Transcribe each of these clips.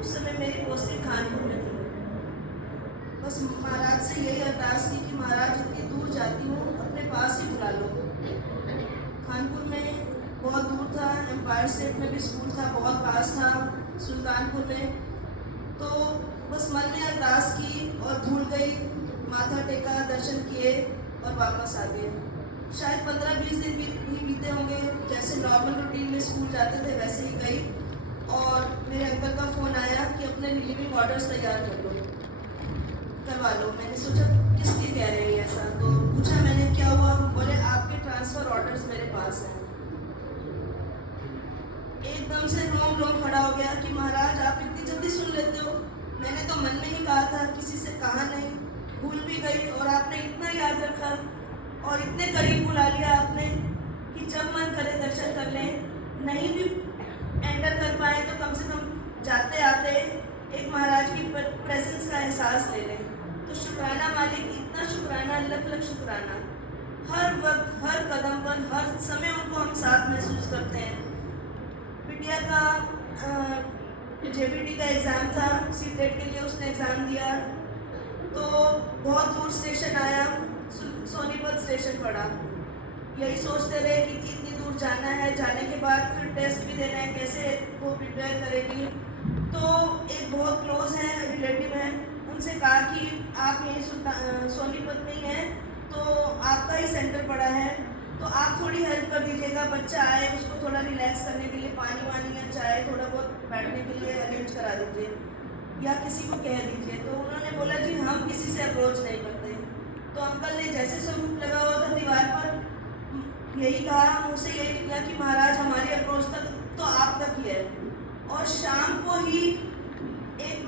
उस समय मेरी पोस्टिंग कानपुर में थी। बस महाराज से यही अरदास की कि महाराज जितनी दूर जाती हूँ अपने पास ही बुला लो। कानपुर में बहुत दूर था, एम्पायर स्टेट में भी स्कूल था, बहुत पास था सुल्तानपुर में। तो बस मन में अरदास की और भूल गई, माथा टेका, दर्शन किए और वापस आ गए। शायद 15-20 दिन ही बीते होंगे। जैसे नॉर्मल रूटीन में स्कूल जाते थे वैसे ही गई और मेरे अंकल का फ़ोन आया कि अपने रिलीविंग ऑर्डर्स तैयार कर लो, करवा लो। मैंने सोचा किसके कह रहे हैं ऐसा, तो पूछा मैंने क्या हुआ। बोले आपके ट्रांसफ़र ऑर्डर्स मेरे पास हैं। एकदम से रोम रोम खड़ा हो गया कि महाराज आप इतनी जल्दी सुन लेते हो। मैंने तो मन में ही कहा था, किसी से कहा नहीं, भूल भी गई और आपने इतना याद रखा और इतने करीब बुला लिया आपने कि जब मन करे दर्शन कर लें। नहीं भी एंटर कर पाए तो कम से कम जाते आते एक महाराज की प्रेजेंस का एहसास ले लें। तो शुक्राना मालिक, इतना शुक्राना, लख लख शुक्राना। हर वक्त, हर कदम पर, हर समय उनको हम साथ महसूस करते हैं। बिटिया का जेबीटी का एग्ज़ाम था, सीटेट के लिए उसने एग्ज़ाम दिया, तो बहुत दूर स्टेशन आया, सोनीपत स्टेशन पड़ा। यही सोचते रहे कि इतनी दूर जाना है, जाने के बाद फिर टेस्ट भी देना है, कैसे वो प्रिपेयर करेगी। तो एक बहुत क्लोज है, रिलेटिव है, उनसे कहा कि आप यहीं सोनीपत में ही हैं, तो आपका ही सेंटर पड़ा है, तो आप थोड़ी हेल्प कर दीजिएगा। बच्चा आए, उसको थोड़ा रिलैक्स करने के लिए पानी वानी या चाय थोड़ा बहुत बैठने के लिए अरेंज करा दीजिए या किसी को कह दीजिए। तो उन्होंने बोला जी हम किसी से अप्रोच नहीं करते। तो अंकल ने जैसे स्वरूप लगा हुआ था दीवार पर, यही कहा, मुझसे यही निकला कि महाराज हमारी अप्रोच तक तो आप तक ही है। और शाम को ही एक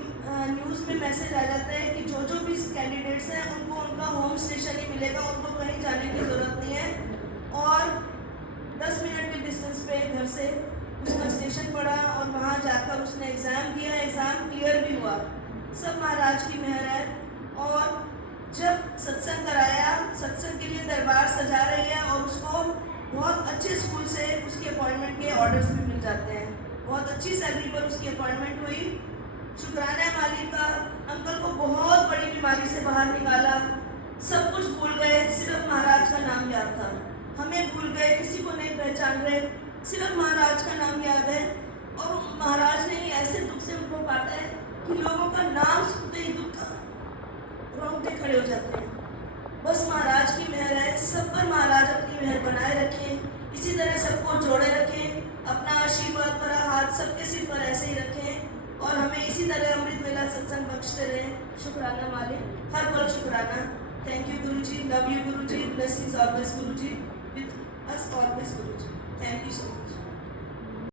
न्यूज़ में मैसेज आ जाता है कि जो भी कैंडिडेट्स हैं उनको उनका होम स्टेशन ही मिलेगा, उनको कहीं जाने की ज़रूरत नहीं है। और 10 मिनट के डिस्टेंस पे घर से उसका स्टेशन पड़ा और वहाँ जाकर उसने एग्ज़ाम दिया, एग्ज़ाम क्लियर भी हुआ। सब महाराज की मेहर है। और जब सत्संग कराया, सत्संग के लिए दरबार सजा रही है और उसको बहुत अच्छे स्कूल से उसके अपॉइंटमेंट के ऑर्डर्स भी मिल जाते हैं। बहुत अच्छी सैलरी पर उसकी अपॉइंटमेंट हुई। शुक्राना है मालिक का, अंकल को बहुत बड़ी बीमारी से बाहर निकाला। सब कुछ भूल गए, सिर्फ महाराज का नाम याद था। हमें भूल गए, किसी को नहीं पहचान रहे, सिर्फ महाराज का नाम याद है। और महाराज ने ऐसे दुख से उनको काटा है कि लोगों का नाम सुनते ही दुख का रोंगटे खड़े हो जाते हैं। बस महाराज की मेहर है, सब पर महाराज अपनी मेहर बनाए रखें, इसी तरह सबको जोड़े रखें, अपना आशीर्वाद भरा हाथ सबके सिर पर ऐसे ही रखें और हमें इसी तरह अमृत वेला सत्संग बख्शते रहें। शुक्राना मालिक, हर पल शुक्राना। Thank you Guru ji, love you Guru ji, blessings always Guru ji, with us always Guru ji. Thank you so much.